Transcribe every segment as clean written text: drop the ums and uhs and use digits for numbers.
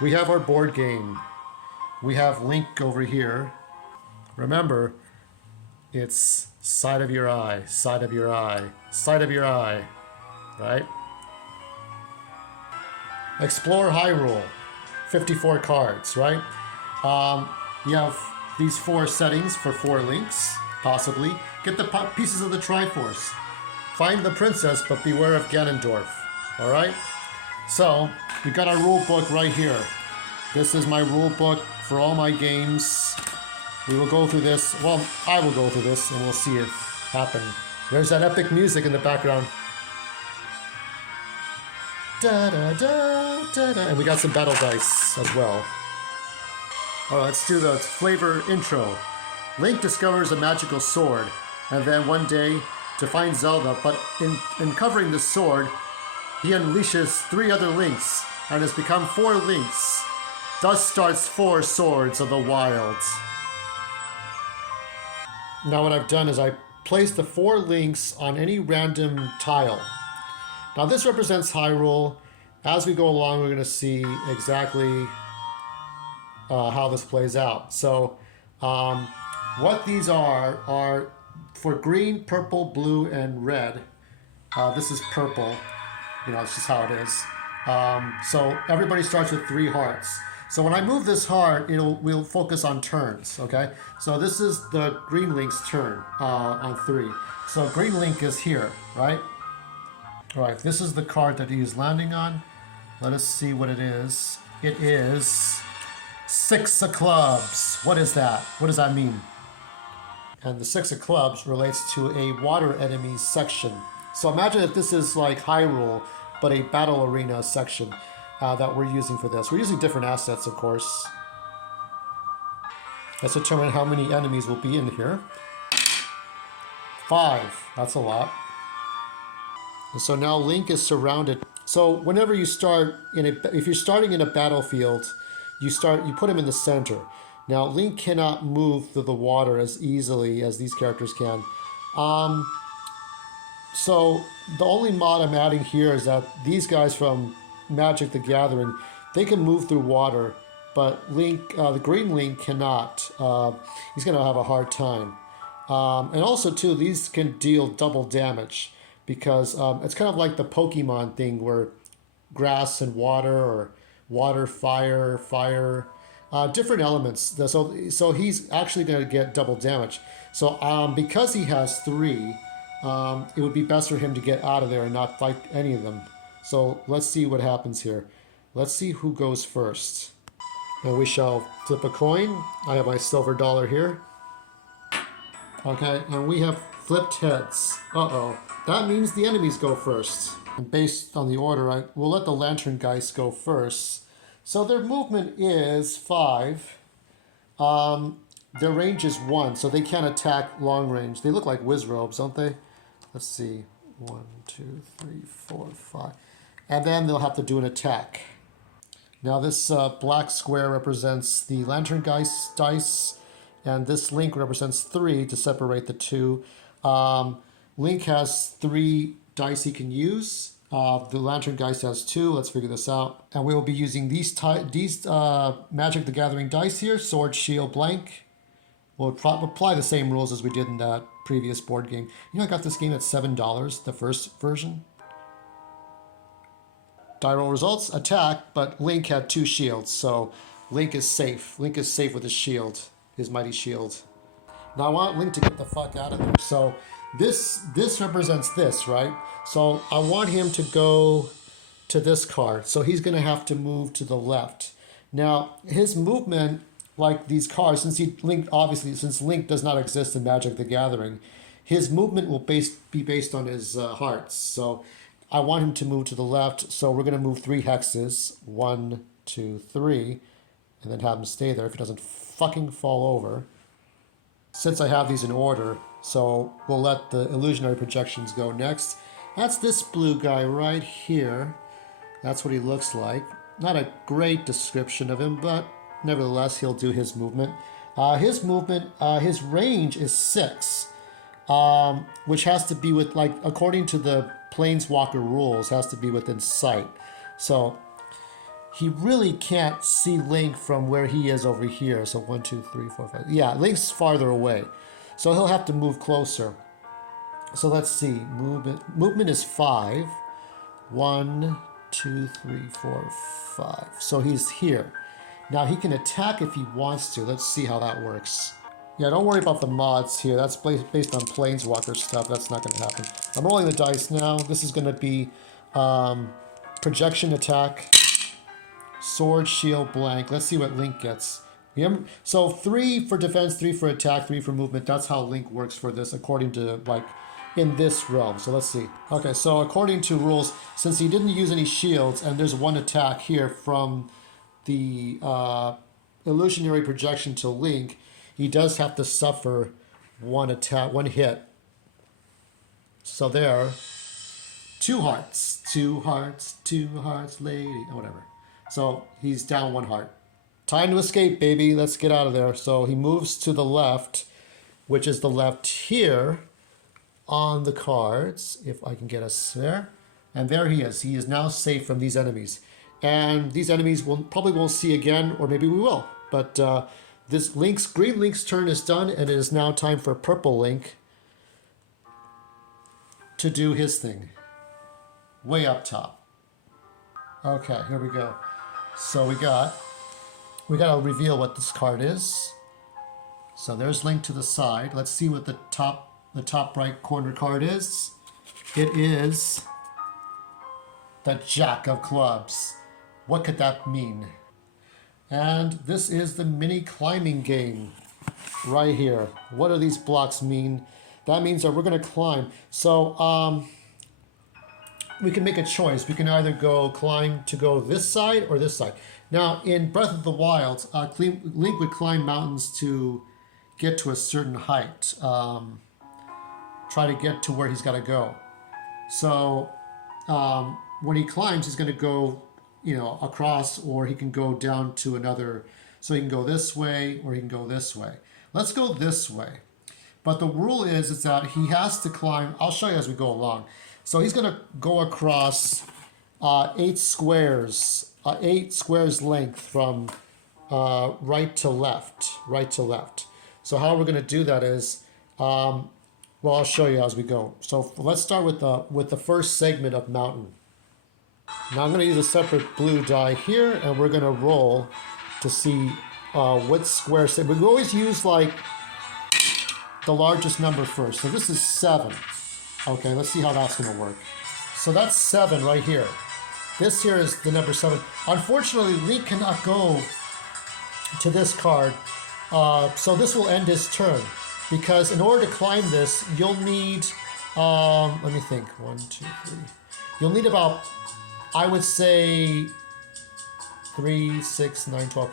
We have our board game. We have Link over here. Remember, it's side of your eye, side of your eye, side of your eye, right? Explore Hyrule, 54 cards, right? You have these 4 settings for 4 links, possibly. Get the pieces of the Triforce. Find the princess, but beware of Ganondorf, all right? So, we got our rule book right here. This is my rule book for all my games. We will go through this. Well, I will go through this, and we'll see it happen. There's that epic music in the background. Da da da da da. And we got some battle dice as well. All right, let's do the flavor intro. Link discovers a magical sword, and then one day to find Zelda, but in uncovering the sword, he unleashes 3 other links and has become 4 links. Thus starts 4 swords of the wilds. Now what I've done is I placed the 4 links on any random tile. Now this represents Hyrule. As we go along, we're going to see exactly how this plays out. So what these are for green, purple, blue, and red. This is purple. You know, it's just how it is. So everybody starts with 3 hearts. So when I move this heart, we'll focus on turns, okay? So this is the green link's turn on 3. So green link is here, right? All right, this is the card that he is landing on. Let us see what it is. It is 6 of clubs. What is that? What does that mean? And the 6 of clubs relates to a water enemies section. So imagine if this is like Hyrule, but a battle arena section that we're using for this. We're using different assets, of course. Let's determine how many enemies will be in here. 5, that's a lot. And so now Link is surrounded. So whenever you start if you're starting in a battlefield, you put him in the center. Now Link cannot move through the water as easily as these characters can. So the only mod I'm adding here is that these guys from Magic the Gathering, they can move through water, but Link, the green Link cannot. He's gonna have a hard time. And also too, these can deal double damage because it's kind of like the Pokemon thing where grass and water or water, fire, different elements. So he's actually gonna get double damage. So because he has 3, it would be best for him to get out of there and not fight any of them. So let's see what happens here. Let's see who goes first. And we shall flip a coin. I have my silver dollar here. Okay, and we have flipped heads. Uh-oh. That means the enemies go first. And based on the order, we'll let the lantern guys go first. So their movement is 5. Their range is 1, so they can't attack long range. They look like whiz robes, don't they? Let's see. 1, 2, 3, 4, 5. And then they'll have to do an attack. Now this black square represents the lantern dice, and this Link represents 3 to separate the 2. Link has 3 dice he can use. The lantern dice has 2. Let's figure this out. And we will be using these Magic the Gathering dice here, sword, shield, blank. We'll apply the same rules as we did in that previous board game. You know, I got this game at $7, the first version. Die roll results, attack, but Link had 2 shields, so Link is safe. Link is safe with his shield, his mighty shield. Now I want Link to get the fuck out of there. So this represents this, right? So I want him to go to this card. So he's gonna have to move to the left. Now his movement, like these cards, since Link does not exist in Magic the Gathering, his movement will be based on his hearts. So I want him to move to the left, so we're going to move 3 hexes, 1, 2, 3, and then have him stay there if he doesn't fucking fall over. Since I have these in order, so we'll let the illusionary projections go next. That's this blue guy right here. That's what he looks like. Not a great description of him, but nevertheless, he'll do his movement. His range is 6, which has to be with, like, according to the Planeswalker rules, has to be within sight. So he really can't see Link from where he is over here. So 1, 2, 3, 4, 5. Yeah, Link's farther away. So he'll have to move closer. So let's see. Movement is 5. 1, 2, 3, 4, 5. So he's here. Now he can attack if he wants to. Let's see how that works. Yeah, don't worry about the mods here. That's based on Planeswalker stuff. That's not going to happen. I'm rolling the dice now. This is going to be projection attack, sword, shield, blank. Let's see what Link gets. So 3 for defense, 3 for attack, 3 for movement. That's how Link works for this, according to, like, in this realm. So let's see. Okay, so according to rules, since he didn't use any shields, and there's 1 attack here from the illusionary projection to Link, he does have to suffer 1 attack, 1 hit. So there, 2 hearts, 2 hearts, 2 hearts, lady, or whatever. So he's down 1 heart. Time to escape, baby. Let's get out of there. So he moves to the left, which is the left here on the cards, if I can get us there. And there he is. He is now safe from these enemies. And these enemies probably won't see again, or maybe we will. But this Green Link's turn is done, and it is now time for Purple Link to do his thing. Way up top. Okay, here we go. So we gotta reveal what this card is. So there's Link to the side. Let's see what the top right corner card is. It is the Jack of Clubs. What could that mean? And this is the mini climbing game right here. What do these blocks mean? That means that we're going to climb. So we can make a choice. We can either climb to go this side or this side. Now, in Breath of the Wild, Link would climb mountains to get to a certain height. Try to get to where he's got to go. So when he climbs, he's going to go, across, or he can go down to another. So he can go this way, or he can go this way. Let's go this way. But the rule is that he has to climb. I'll show you as we go along. So he's going to go across 8 squares, 8 squares length from right to left. So how we're going to do that is, well, I'll show you as we go. So let's start with the first segment of mountain. Now I'm going to use a separate blue die here, and we're going to roll to see what square segment. We always use like the largest number first. So this is 7. Okay, let's see how that's going to work. So that's 7 right here. This here is the number 7. Unfortunately, Link cannot go to this card. So this will end his turn, because in order to climb this, you'll need, let me think, 1, 2, 3. You'll need about, I would say, 3, 6, 9, 12.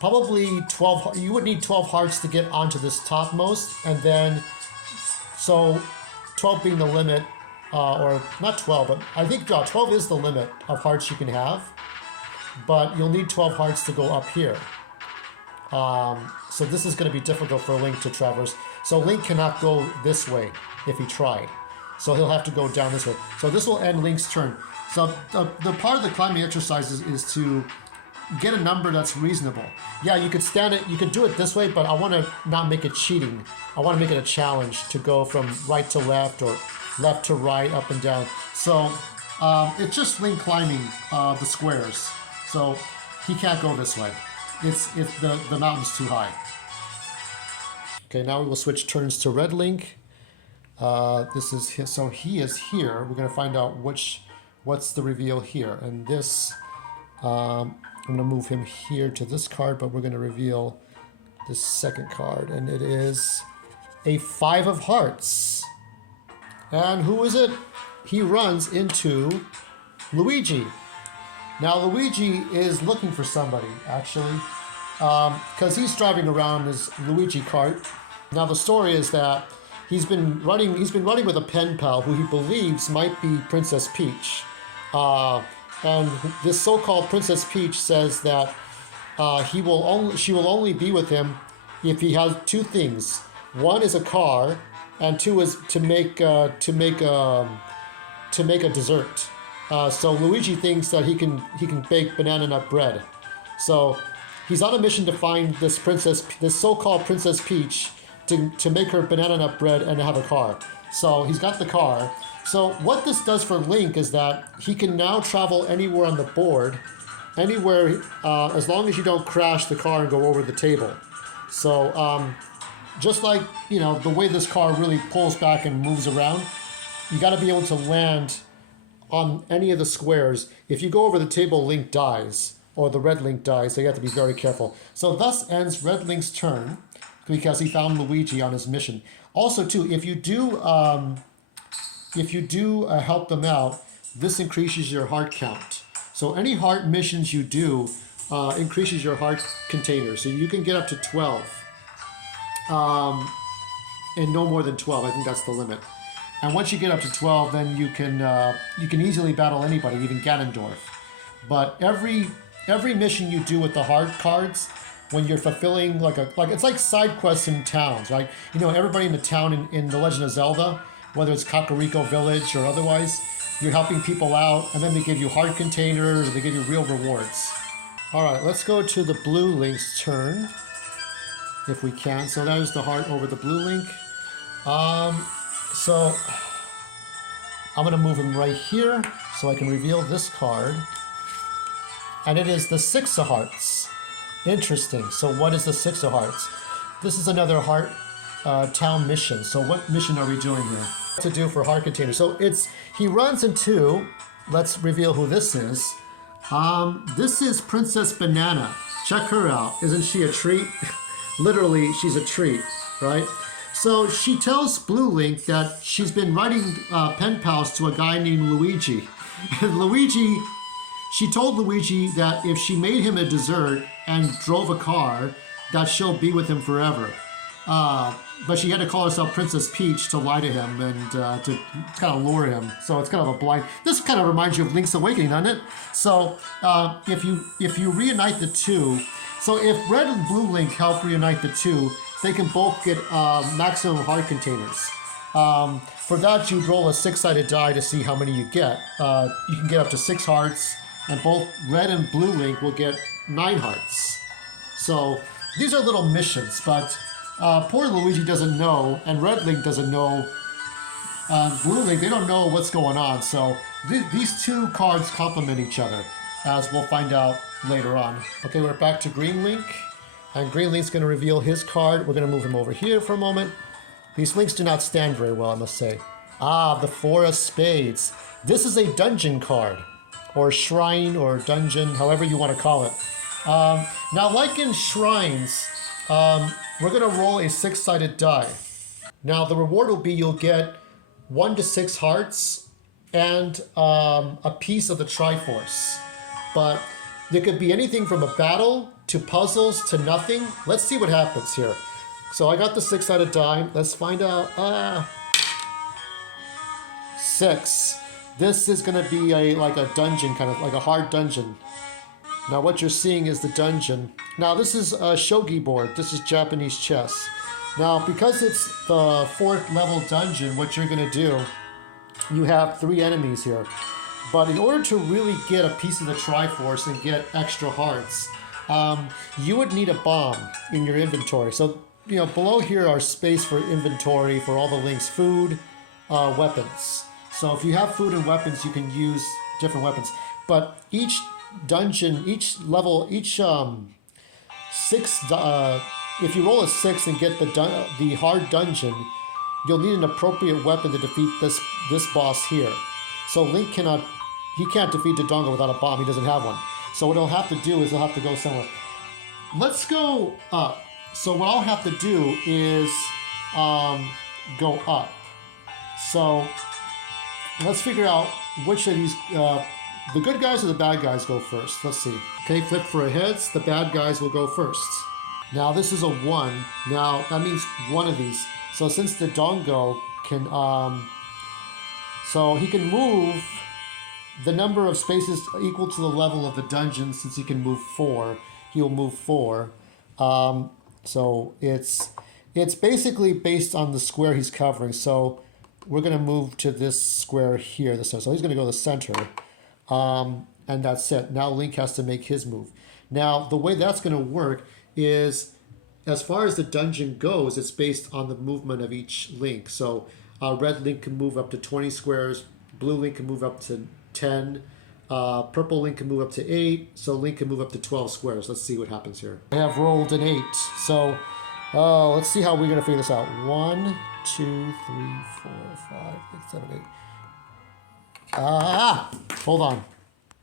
Probably 12. You would need 12 hearts to get onto this topmost, and then, so 12 being the limit, or not 12, but I think 12 is the limit of hearts you can have, but you'll need 12 hearts to go up here. So this is going to be difficult for Link to traverse. So Link cannot go this way if he tried. So he'll have to go down this way. So this will end Link's turn. So the part of the climbing exercises is to get a number that's reasonable. Yeah, you could stand it, you could do it this way, but I want to not make it cheating. I want to make it a challenge to go from right to left or left to right, up and down. So it's just Link climbing the squares. So he can't go this way. It's the mountain's too high. Okay, now we will switch turns to Red Link. This is his, so he is here. We're going to find out what's the reveal here. And this, I'm going to move him here to this card, but we're going to reveal this second card, and it is a 5 of hearts. And who is it? He runs into Luigi. Now Luigi is looking for somebody, actually, because he's driving around his Luigi cart. Now the story is that he's been running with a pen pal who he believes might be Princess Peach. And this so-called Princess Peach says that she will only be with him if he has 2 things. One is a car, and 2 is to make a dessert. So Luigi thinks that he can bake banana nut bread. So he's on a mission to find this so-called Princess Peach, to make her banana nut bread and have a car. So he's got the car. So what this does for Link is that he can now travel anywhere on the board, anywhere, as long as you don't crash the car and go over the table. So just like, you know, the way this car really pulls back and moves around, you got to be able to land on any of the squares. If you go over the table, Link dies, or the red Link dies, so you have to be very careful. So thus ends Red Link's turn, because he found Luigi on his mission. Also, too, if you do help them out, this increases your heart count. So any heart missions you do increases your heart container. So you can get up to 12, and no more than 12. I think that's the limit. And once you get up to 12, then you can easily battle anybody, even Ganondorf. But every mission you do with the heart cards, when you're fulfilling it's like side quests in towns, right? You know, everybody in the town in The Legend of Zelda, whether it's Kakariko Village or otherwise, you're helping people out, and then they give you heart containers, they give you real rewards. All right, let's go to the blue Link's turn, if we can. So that is the heart over the blue Link. So I'm gonna move him right here so I can reveal this card. And it is the Six of Hearts. Interesting. So what is the Six of Hearts? This is another heart town mission. So what mission are we doing here? What to do for heart container? So he runs into, let's reveal who this is. This is Princess Banana. Check her out. Isn't she a treat? Literally, she's a treat, right? So she tells Blue Link that she's been writing pen pals to a guy named Luigi. And she told Luigi that if she made him a dessert and drove a car, that she'll be with him forever. But she had to call herself Princess Peach to lie to him and to kind of lure him. So it's kind of a blind. This kind of reminds you of Link's Awakening, doesn't it? So if you reunite the two, so if Red and Blue Link help reunite the two, they can both get maximum heart containers. For that, you'd roll a 6-sided die to see how many you get. You can get up to 6 hearts, and both Red and Blue Link will get 9 hearts. So these are little missions, but poor Luigi doesn't know, and Red Link doesn't know. Blue Link, they don't know what's going on. So these two cards complement each other, as we'll find out later on. Okay, we're back to Green Link, and Green Link's going to reveal his card. We're going to move him over here for a moment. These links do not stand very well, I must say. The Four of Spades. This is a dungeon card, or shrine, or dungeon, however you want to call it. Now, like in shrines, we're going to roll a 6-sided die. Now, the reward will be you'll get 1 to 6 hearts and a piece of the Triforce. But there could be anything from a battle to puzzles to nothing. Let's see what happens here. So I got the 6-sided die. Let's find out. 6. This is going to be like a dungeon, kind of like a hard dungeon. Now what you're seeing is the dungeon. Now this is a shogi board. This is Japanese chess. Now because it's the 4th level dungeon, what you're going to do, you have 3 enemies here. But in order to really get a piece of the Triforce and get extra hearts, you would need a bomb in your inventory. So, you know, below here are space for inventory for all the links, food, weapons. So if you have food and weapons, you can use different weapons. But each dungeon, each level, each 6, if you roll a 6 and get the hard dungeon, you'll need an appropriate weapon to defeat this boss here. So Link can't defeat Dodongo without a bomb. He doesn't have one. So what he'll have to do is he'll have to go somewhere. Let's go up. So what I'll have to do is go up. So let's figure out which of these, the good guys or the bad guys go first. Let's see. Okay, flip for a heads. The bad guys will go first. Now this is a 1. Now that means one of these. So since the Dodongo can, so he can move the number of spaces equal to the level of the dungeon. Since he can move 4, he will move 4. So it's basically based on the square he's covering. So we're going to move to this square here. So he's going to go to the center. And that's it. Now Link has to make his move. Now, the way that's going to work is, as far as the dungeon goes, it's based on the movement of each Link. So red Link can move up to 20 squares, blue Link can move up to 10, purple Link can move up to 8, so Link can move up to 12 squares. Let's see what happens here. I have rolled an 8, so let's see how we're going to figure this out. 1, 2, 3, 4, 5, 6, 7, 8. Hold on.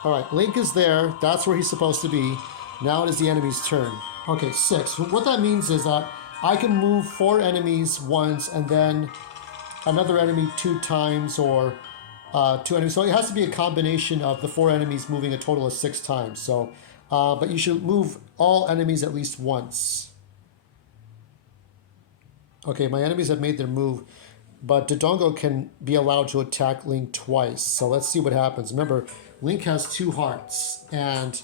All right, Link is there. That's where he's supposed to be. Now it is the enemy's turn. Okay, 6. What that means is that I can move 4 enemies once and then another enemy 2 times, or 2 enemies. So it has to be a combination of the 4 enemies moving a total of 6 times. So, but you should move all enemies at least once. Okay, my enemies have made their move, but Dodongo can be allowed to attack Link twice. So let's see what happens. Remember, Link has 2 hearts, and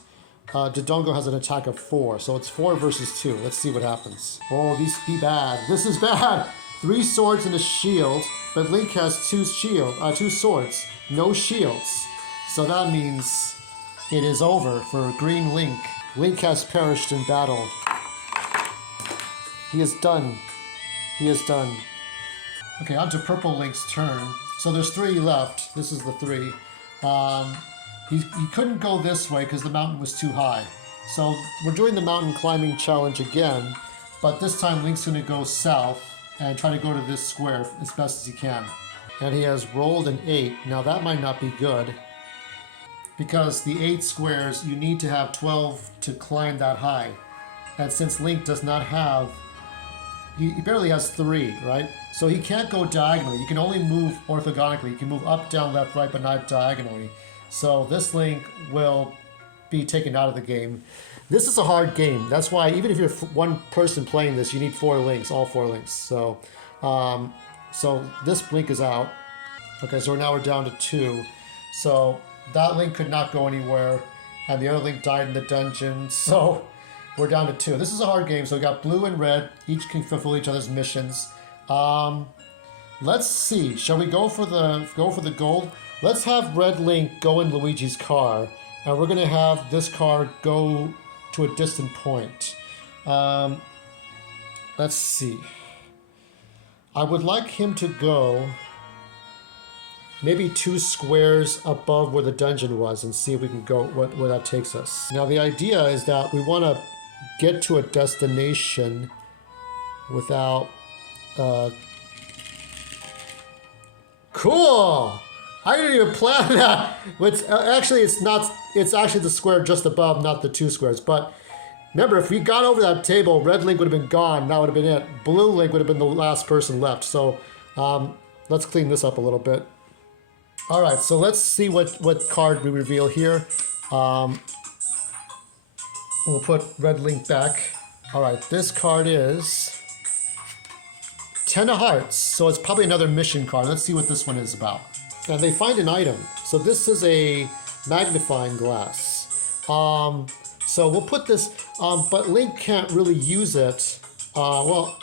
Dodongo has an attack of 4. So it's 4 versus 2. Let's see what happens. Oh, these be bad. This is bad. 3 swords and a shield, but Link has 2 swords, no shields. So that means it is over for Green Link. Link has perished in battle. He is done. He is done. Okay, on to Purple Link's turn. So there's 3 left. This is the 3. He couldn't go this way because the mountain was too high. So we're doing the mountain climbing challenge again, but this time Link's going to go south and try to go to this square as best as he can. And he has rolled an 8. Now that might not be good, because the 8 squares, you need to have 12 to climb that high. And since Link does not have, he barely has 3, right? So he can't go diagonally. You can only move orthogonically. You can move up, down, left, right, but not diagonally. So this Link will be taken out of the game. This is a hard game. That's why even if you're one person playing this, you need 4 Links, all 4 Links. So, so this Link is out. Okay, so now we're down to 2. So that Link could not go anywhere, and the other Link died in the dungeon. So we're down to 2. This is a hard game. So we got blue and red. Each can fulfill each other's missions. Let's see. Shall we go for the gold? Let's have red Link go in Luigi's car, and we're gonna have this car go to a distant point. Let's see. I would like him to go maybe 2 squares above where the dungeon was, and see if we can go where that takes us. Now the idea is that we want to get to a destination without cool. I didn't even plan that. It's actually the square just above, not the 2 squares. But remember, if we got over that table, red Link would have been gone. That would have been it. Blue Link would have been the last person left. So let's clean this up a little bit. All right, so let's see what card we reveal here. We'll put red Link back. All right, this card is 10 of Hearts. So it's probably another mission card. Let's see what this one is about. And they find an item. So this is a magnifying glass. So we'll put this, but Link can't really use it. Well,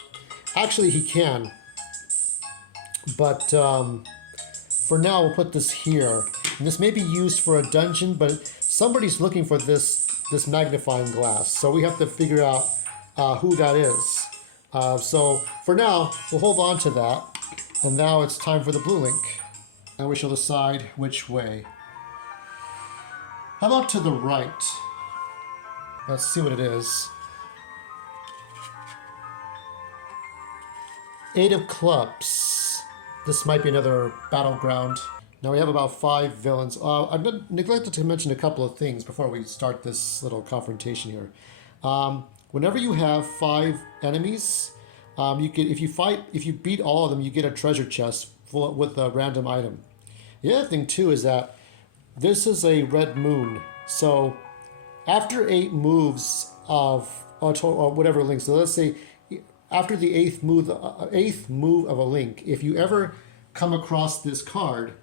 actually he can. But for now we'll put this here. And this may be used for a dungeon, but somebody's looking for this magnifying glass. So we have to figure out who that is. So for now, we'll hold on to that. And now it's time for the blue Link. And we shall decide which way. How about to the right? Let's see what it is. 8 of Clubs. This might be another battleground. Now we have about 5 villains. I've neglected to mention a couple of things before we start this little confrontation here. Whenever you have 5 enemies, you can, if you beat all of them, you get a treasure chest full with a random item. The other thing too is that this is a red moon. So after 8 moves of or whatever link, so let's say after the 8th move of a link, if you ever come across this card,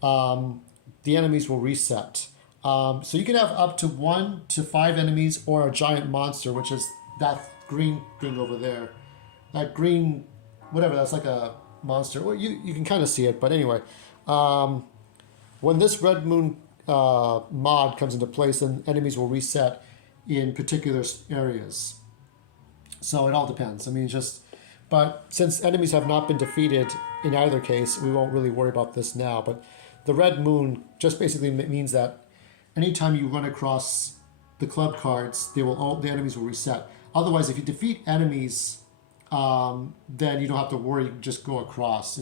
the enemies will reset. So you can have up to 1 to 5 enemies, or a giant monster, which is that green thing over there. That green, whatever, that's like a monster. Well, you can kind of see it, but anyway. When this red moon mod comes into place, then enemies will reset in particular areas. So it all depends. I mean, but since enemies have not been defeated in either case, we won't really worry about this now. But the red moon just basically means that anytime you run across the club cards, the enemies will reset. Otherwise, if you defeat enemies, then you don't have to worry. You can just go across.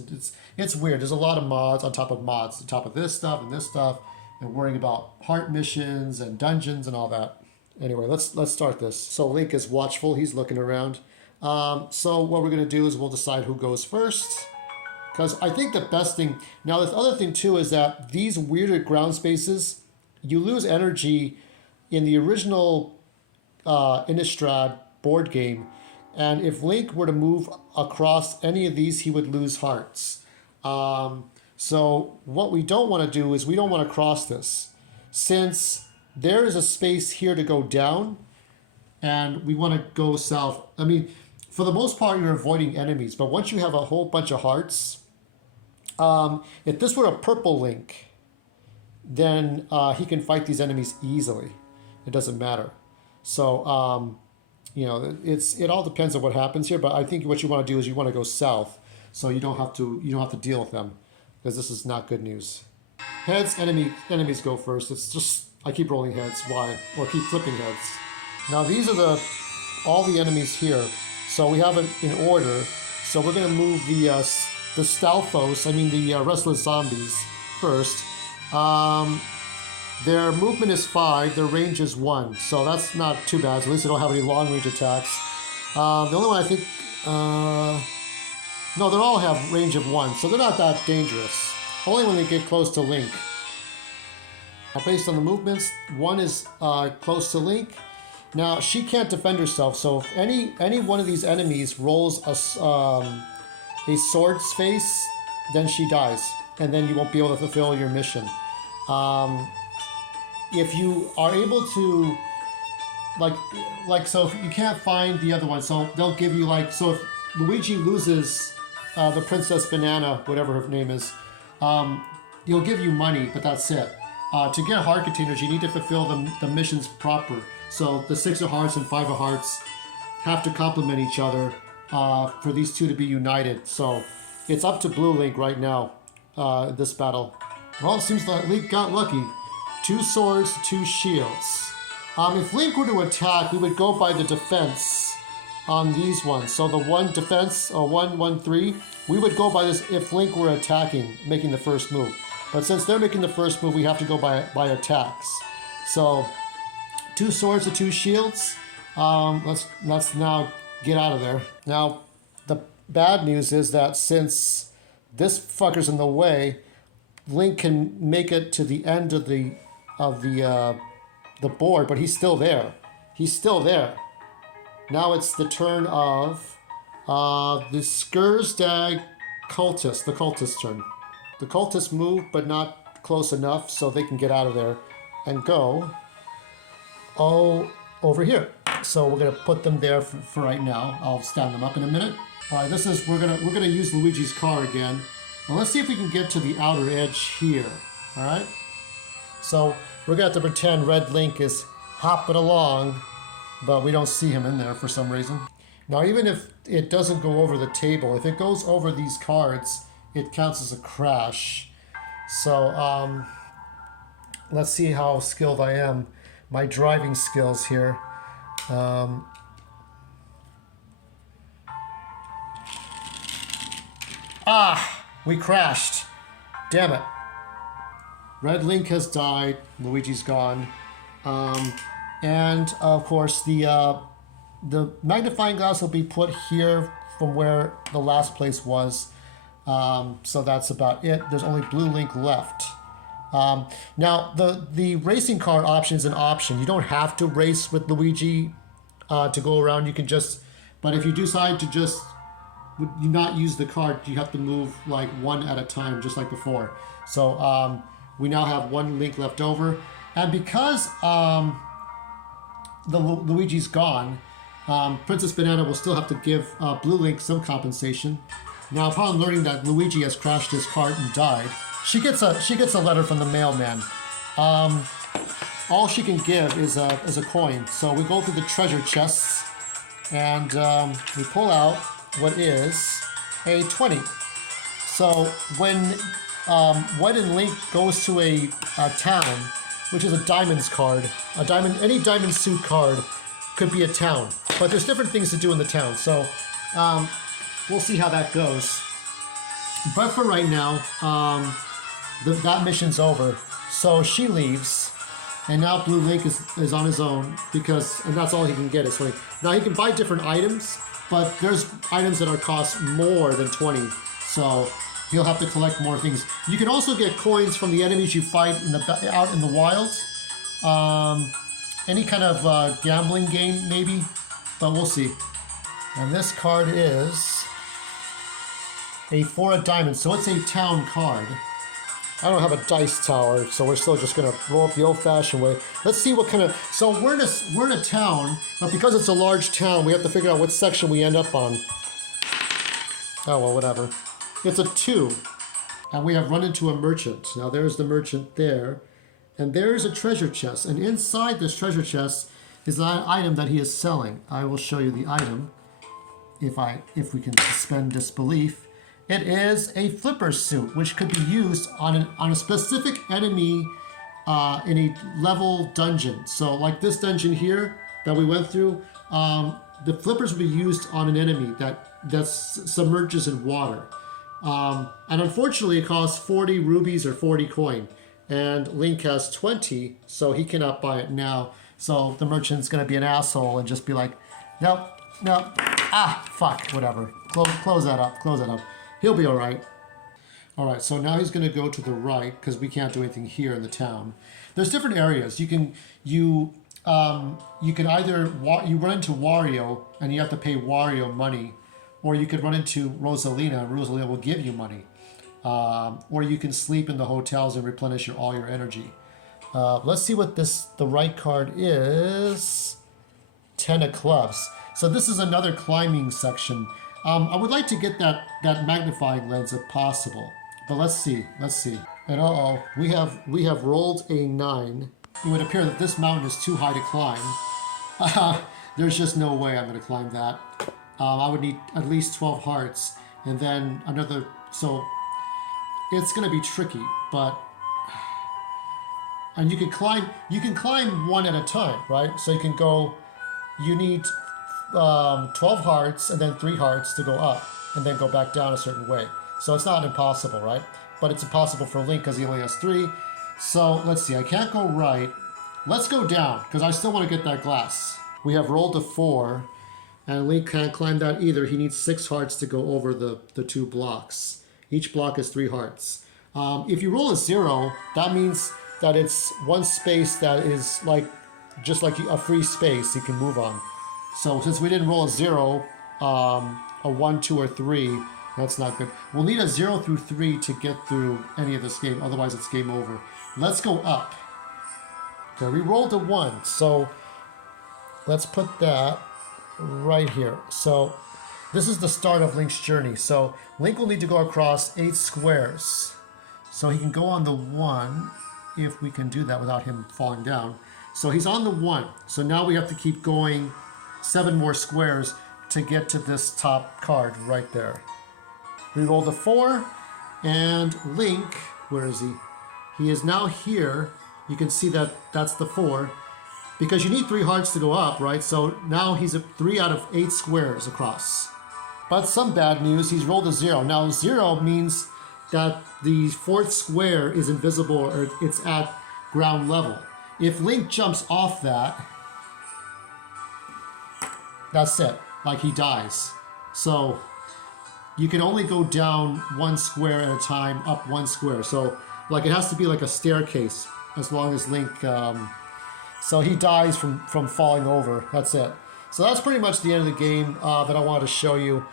It's weird. There's a lot of mods on top of mods, on top of this stuff, and worrying about heart missions and dungeons and all that. Anyway, let's start this. So Link is watchful. He's looking around. So what we're gonna do is we'll decide who goes first. Because I think the best thing, now the other thing too is that these weirder ground spaces, you lose energy in the original Innistrad board game. And if Link were to move across any of these, he would lose hearts. So what we don't want to do is we don't want to cross this. Since there is a space here to go down, and we want to go south. I mean, for the most part, you're avoiding enemies. But once you have a whole bunch of hearts, if this were a purple Link, then he can fight these enemies easily. It doesn't matter. So, you know, it all depends on what happens here. But I think what you want to do is you want to go south, so you don't have to deal with them, because this is not good news. Heads, enemies go first. It's just I keep rolling heads. Why? Or keep flipping heads. Now these are all the enemies here. So we have it in order. So we're going to move the Stalfos, the Restless Zombies first. Their movement is 5, their range is 1. So that's not too bad. So at least they don't have any long range attacks. The only one I think, no, they all have range of 1. So they're not that dangerous. Only when they get close to Link. Now, based on the movements, 1 is close to Link. Now, she can't defend herself, so if any one of these enemies rolls a sword's face, then she dies, and then you won't be able to fulfill your mission. If you are able to, so if you can't find the other one, so they'll give you, so if Luigi loses the Princess Banana, whatever her name is, he'll give you money, but that's it. To get heart containers, you need to fulfill the missions proper. So the 6 of hearts and 5 of hearts have to complement each other for these two to be united. So it's up to Blue Link right now, this battle. Well, it seems like Link got lucky. 2 swords, 2 shields. If Link were to attack, we would go by the defense on these ones. So the 1 defense, 1, 1, 3, we would go by this if Link were attacking, making the first move. But since they're making the first move, we have to go by attacks. So 2 swords and 2 shields. Let's now get out of there. Now, the bad news is that since this fucker's in the way, Link can make it to the end of the board, but he's still there. He's still there. Now it's the turn of the Skursdag cultist, the cultist turn. The cultists move, but not close enough, so they can get out of there and go over here. So we're gonna put them there for right now. I'll stand them up in a minute. All right, we're gonna use Luigi's car again. Now let's see if we can get to the outer edge here. All right. So we're gonna have to pretend Red Link is hopping along, but we don't see him in there for some reason. Now even if it doesn't go over the table, if it goes over these cards, it counts as a crash. So let's see how skilled I am. My driving skills here. We crashed. Damn it. Red Link has died. Luigi's gone. And of course the magnifying glass will be put here from where the last place was. So that's about it. There's only Blue Link left. Now, the racing car option is an option. You don't have to race with Luigi to go around. You can but if you decide to just not use the card, you have to move like 1 at a time, just like before. So we now have 1 Link left over. And because Luigi's gone, Princess Banana will still have to give Blue Link some compensation. Now, upon learning that Luigi has crashed his cart and died, she gets a letter from the mailman. all she can give is a coin. So we go through the treasure chests, and we pull out what is a 20. So when White and Link goes to a town, which is a diamonds card, any diamond suit card could be a town, but there's different things to do in the town. So we'll see how that goes. But for right now, that mission's over. So she leaves, and now Blue Link is on his own and that's all he can get is 20. Now he can buy different items, but there's items that are cost more than 20. So he'll have to collect more things. You can also get coins from the enemies you fight out in the wilds. Any kind of gambling game, maybe, but we'll see. And this card is a 4 of diamonds, so it's a town card. I don't have a dice tower, so we're still just gonna roll up the old-fashioned way. Let's see what kind of. So we're in a town, but because it's a large town, we have to figure out what section we end up on. Oh well, whatever. It's a 2, and we have run into a merchant. Now there's the merchant there, and there's a treasure chest, and inside this treasure chest is an item that he is selling. I will show you the item if we can suspend disbelief. It is a flipper suit, which could be used on a specific enemy in a level dungeon. So like this dungeon here that we went through, the flippers will be used on an enemy that submerges in water. And unfortunately it costs 40 rubies or 40 coin. And Link has 20, so he cannot buy it now. So the merchant's gonna be an asshole and just be like, nope, fuck, whatever. Close that up. He'll be all right. All right, so now he's going to go to the right because we can't do anything here in the town. There's different areas. You can either you run into Wario and you have to pay Wario money, or you could run into Rosalina and Rosalina will give you money, or you can sleep in the hotels and replenish all your energy. Let's see what the right card is. 10 of clubs. So this is another climbing section. I would like to get that magnifying lens if possible, but let's see. And we have rolled a 9. It would appear that this mountain is too high to climb. There's just no way I'm going to climb that. I would need at least 12 hearts, and then another. So it's going to be tricky, and you can climb one at a time, right? So you can go. You need 12 hearts and then 3 hearts to go up and then go back down a certain way. So it's not impossible, right? But it's impossible for Link because he only has 3. So let's see, I can't go right. Let's go down because I still want to get that glass. We have rolled a 4 and Link can't climb that either. He needs 6 hearts to go over the 2 blocks. Each block is 3 hearts. If you roll a 0, that means that it's one space that is just like a free space you can move on. So since we didn't roll a 0, a 1, 2, or 3, that's not good. We'll need a 0 through 3 to get through any of this game, otherwise it's game over. Let's go up. Okay, we rolled a 1, so let's put that right here. So this is the start of Link's journey. So Link will need to go across 8 squares. So he can go on the 1, if we can do that without him falling down. So he's on the 1. So now we have to keep going 7 more squares to get to this top card right there. We rolled a 4, and Link, where is he? He is now here. You can see that that's the 4, because you need 3 hearts to go up, right? So now he's at 3 out of 8 squares across. But some bad news, he's rolled a 0. Now 0 means that the 4th square is invisible, or it's at ground level. If Link jumps off that, that's it, like he dies. So you can only go down 1 square at a time, up 1 square. So like it has to be like a staircase as long as Link, so he dies from falling over, that's it. So that's pretty much the end of the game that I wanted to show you.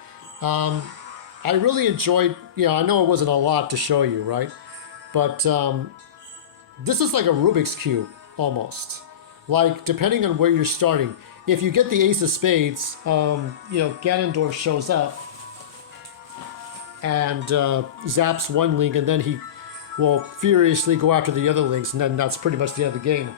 I really enjoyed, I know it wasn't a lot to show you, right? But this is like a Rubik's Cube, almost. Like, depending on where you're starting. If you get the Ace of Spades, Ganondorf shows up and zaps one Link, and then he will furiously go after the other Links, and then that's pretty much the end of the game.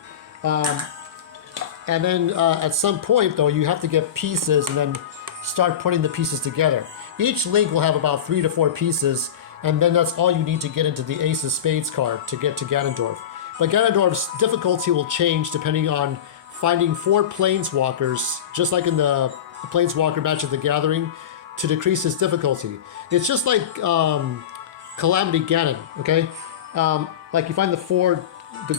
And then at some point, though, you have to get pieces and then start putting the pieces together. Each Link will have about 3 to 4 pieces, and then that's all you need to get into the Ace of Spades card to get to Ganondorf. But Ganondorf's difficulty will change depending on finding 4 Planeswalkers, just like in the Planeswalker Magic the Gathering, to decrease his difficulty. It's just like Calamity Ganon, okay? Like you find the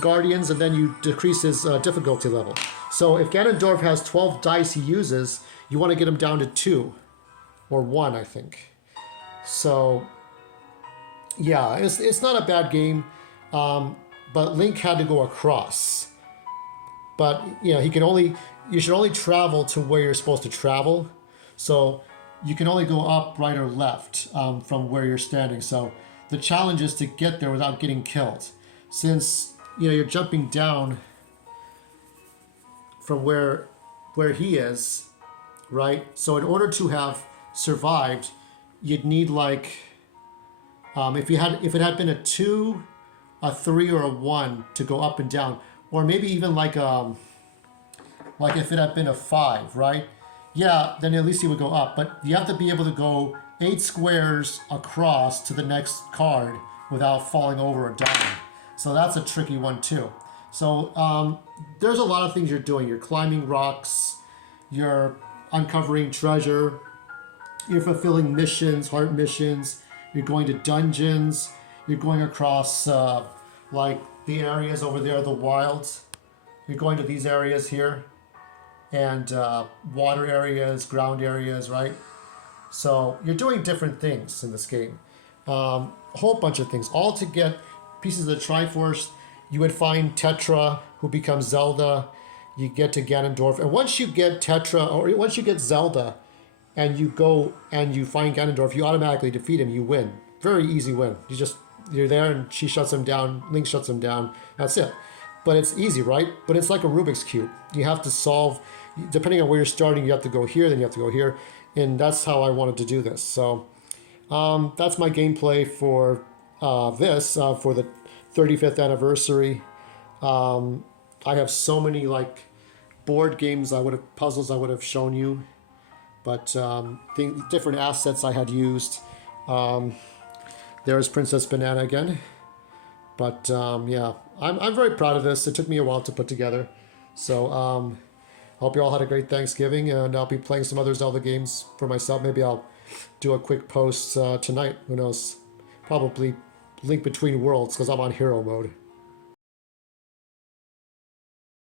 Guardians, and then you decrease his difficulty level. So if Ganondorf has 12 dice he uses, you want to get him down to 2 or 1, I think. So yeah, it's not a bad game, but Link had to go across. But you know, you should only travel to where you're supposed to travel. So you can only go up, right, or left from where you're standing. So the challenge is to get there without getting killed. Since you're jumping down from where he is, right? So in order to have survived, you'd need like if it had been a 2, a 3, or a 1 to go up and down, or maybe even like if it had been a 5, right? Yeah, then at least you would go up. But you have to be able to go 8 squares across to the next card without falling over or dying. So that's a tricky one too. So there's a lot of things you're doing. You're climbing rocks, you're uncovering treasure, you're fulfilling missions, heart missions, you're going to dungeons, you're going across like the areas over there, the wilds. You're going to these areas here, and water areas, ground areas, right? So you're doing different things in this game. A whole bunch of things, all to get pieces of the Triforce. You would find Tetra, who becomes Zelda. You get to Ganondorf, and once you get Tetra, or once you get Zelda, and you go and you find Ganondorf, you automatically defeat him. You win. Very easy win. You're there, and she shuts him down. Link shuts him down. That's it. But it's easy, right? But it's like a Rubik's Cube. You have to solve, depending on where you're starting, you have to go here, then you have to go here. And that's how I wanted to do this. So that's my gameplay for this, for the 35th anniversary. I have so many like board games, puzzles I would have shown you. But different assets I had used. There's Princess Banana again. But yeah, I'm very proud of this. It took me a while to put together. So hope you all had a great Thanksgiving, and I'll be playing some other Zelda games for myself. Maybe I'll do a quick post tonight. Who knows? Probably Link Between Worlds, because I'm on hero mode.